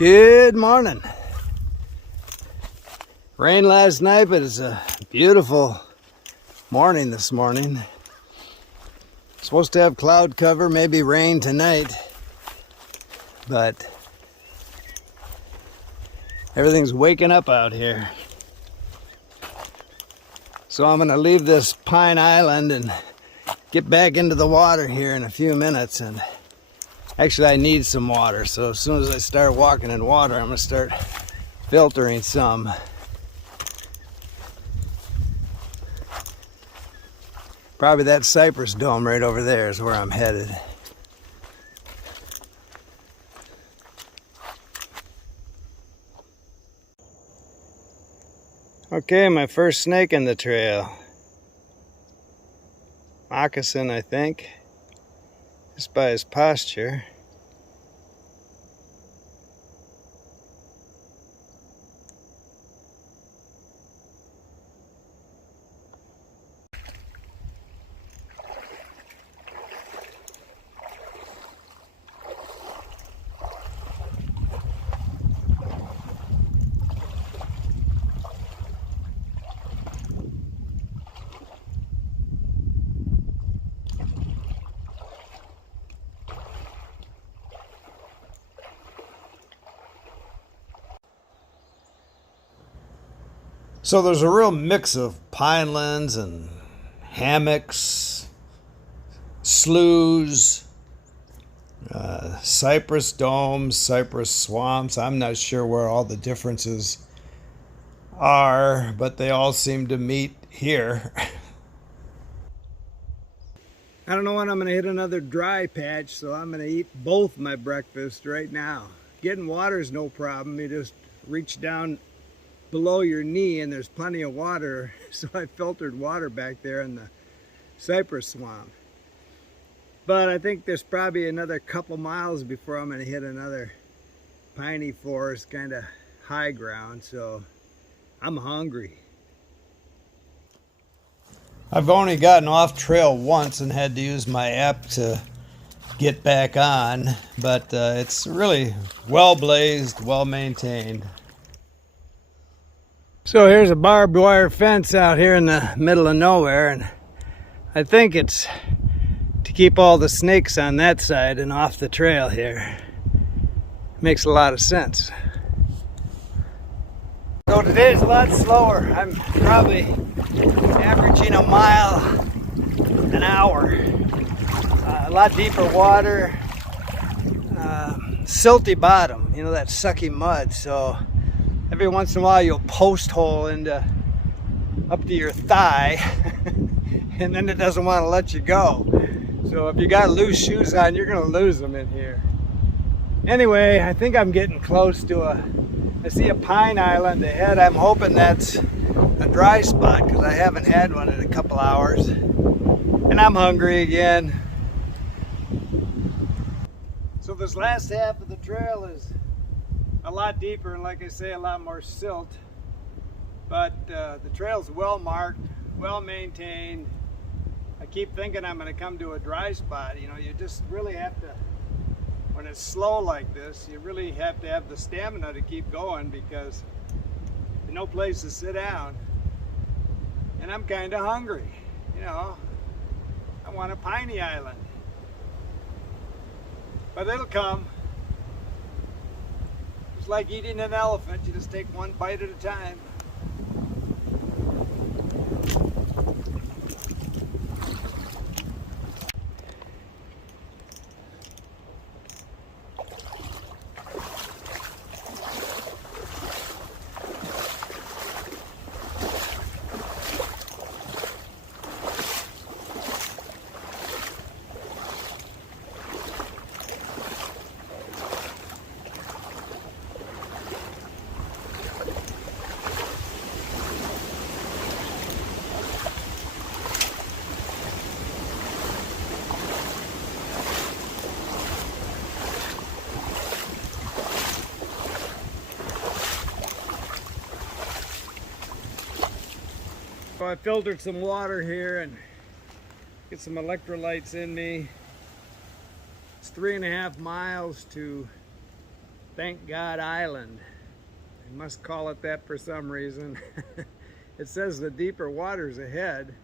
Good morning. Rain last night, but it's a beautiful morning this morning. Supposed to have cloud cover, maybe rain tonight, but everything's waking up out here. So I'm gonna leave this Pine Island and get back into the water here in a few minutes. And actually I need some water, so as soon as I start walking in water, I'm gonna start filtering some. Probably that cypress dome right over there is where I'm headed. Okay, my first snake in the trail. Moccasin, I think. Just by his posture. So there's a real mix of pinelands and hammocks, sloughs, cypress domes, cypress swamps. I'm not sure where all the differences are, but they all seem to meet here. I don't know when I'm going to hit another dry patch, so I'm going to eat both my breakfast right now. Getting water is no problem. You just reach down below your knee and there's plenty of water, so I filtered water back there in the cypress swamp. But I think there's probably another couple miles before I'm going to hit another piney forest, kind of high ground, so I'm hungry. I've only gotten off trail once and had to use my app to get back on, but it's really well blazed, well maintained. So here's a barbed wire fence out here in the middle of nowhere, and I think it's to keep all the snakes on that side and off the trail here. Makes a lot of sense. So today's a lot slower. I'm probably averaging a mile an hour. A lot deeper water, silty bottom, you know, that sucky mud. So every once in a while you'll post hole into up to your thigh and then it doesn't want to let you go. So if you got loose shoes on, you're gonna lose them in here. Anyway, I think I'm getting close to I see a pine island ahead. I'm hoping that's a dry spot because I haven't had one in a couple hours. And I'm hungry again. So this last half of the trail is a lot deeper and, like I say, a lot more silt. But the trail's well marked, well maintained. I keep thinking I'm going to come to a dry spot. You know, you just really have to, when it's slow like this, you really have to have the stamina to keep going because there's no place to sit down. And I'm kind of hungry, you know. I want a piney island. But it'll come. It's like eating an elephant. You just take one bite at a time. So I filtered some water here and get some electrolytes in me. It's 3.5 miles to Thank God Island. I must call it that for some reason. It says the deeper waters ahead,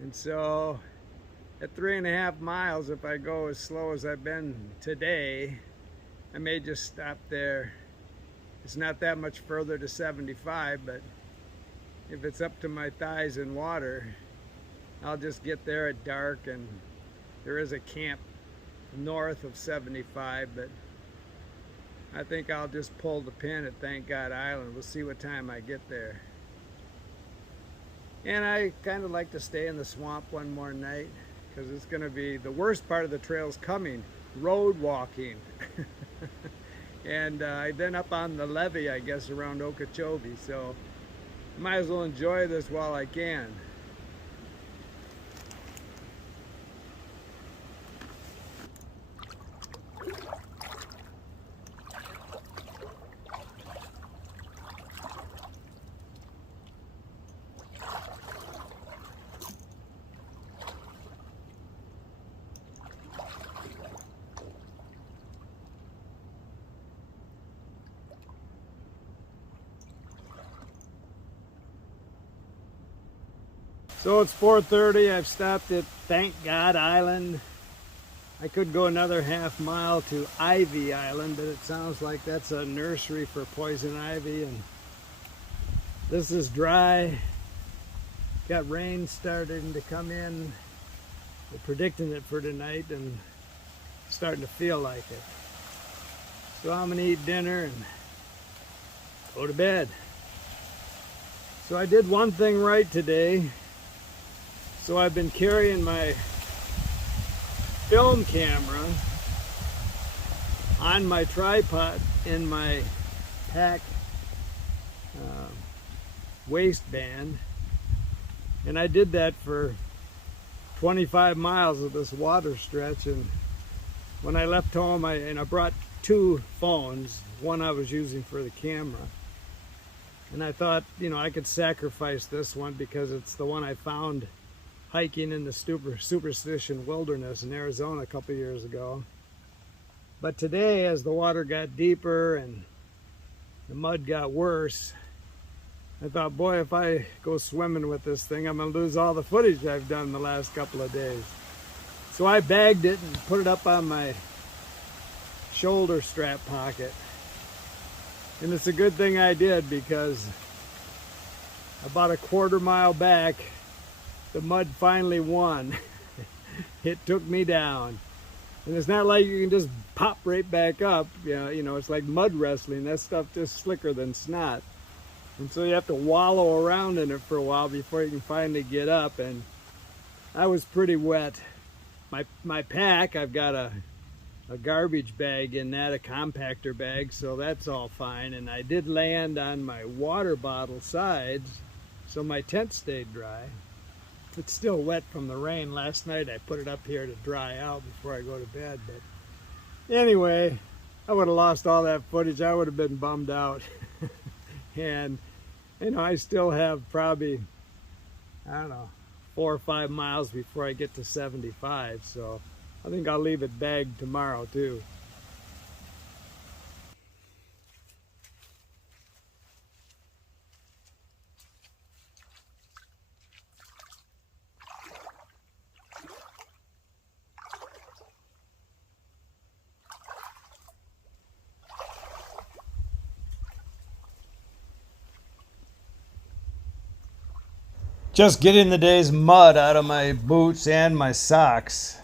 and so at 3.5 miles, if I go as slow as I've been today, I may just stop there. It's not that much further to 75, but if it's up to my thighs in water, I'll just get there at dark, and there is a camp north of 75, but I think I'll just pull the pin at Thank God Island. We'll see what time I get there. And I kind of like to stay in the swamp one more night, because it's going to be the worst part of the trail's coming, road walking. And then up on the levee, I guess, around Okeechobee, so might as well enjoy this while I can. So it's 4:30, I've stopped at Thank God Island. I could go another half mile to Ivy Island, but it sounds like that's a nursery for poison ivy, and this is dry. Got rain starting to come in. They're predicting it for tonight, and starting to feel like it. So I'm gonna eat dinner and go to bed. So I did one thing right today. So I've been carrying my film camera on my tripod in my pack waistband, and I did that for 25 miles of this water stretch. And when I left home, I brought 2 phones. One I was using for the camera, and I thought, you know, I could sacrifice this one because it's the one I found hiking in the Superstition Wilderness in Arizona a couple years ago. But today, as the water got deeper and the mud got worse, I thought, boy, if I go swimming with this thing, I'm gonna lose all the footage I've done the last couple of days. So I bagged it and put it up on my shoulder strap pocket. And it's a good thing I did, because about a quarter mile back, the mud finally won. It took me down. And it's not like you can just pop right back up. You know, it's like mud wrestling. That stuff just slicker than snot. And so you have to wallow around in it for a while before you can finally get up. And I was pretty wet. My pack, I've got a garbage bag in that, a compactor bag, so that's all fine. And I did land on my water bottle sides, so my tent stayed dry. It's still wet from the rain. Last night I put it up here to dry out before I go to bed. But anyway, I would have lost all that footage. I would have been bummed out. And, you know, I still have probably, I don't know, 4 or 5 miles before I get to 75. So I think I'll leave it bagged tomorrow too. Just getting the day's mud out of my boots and my socks.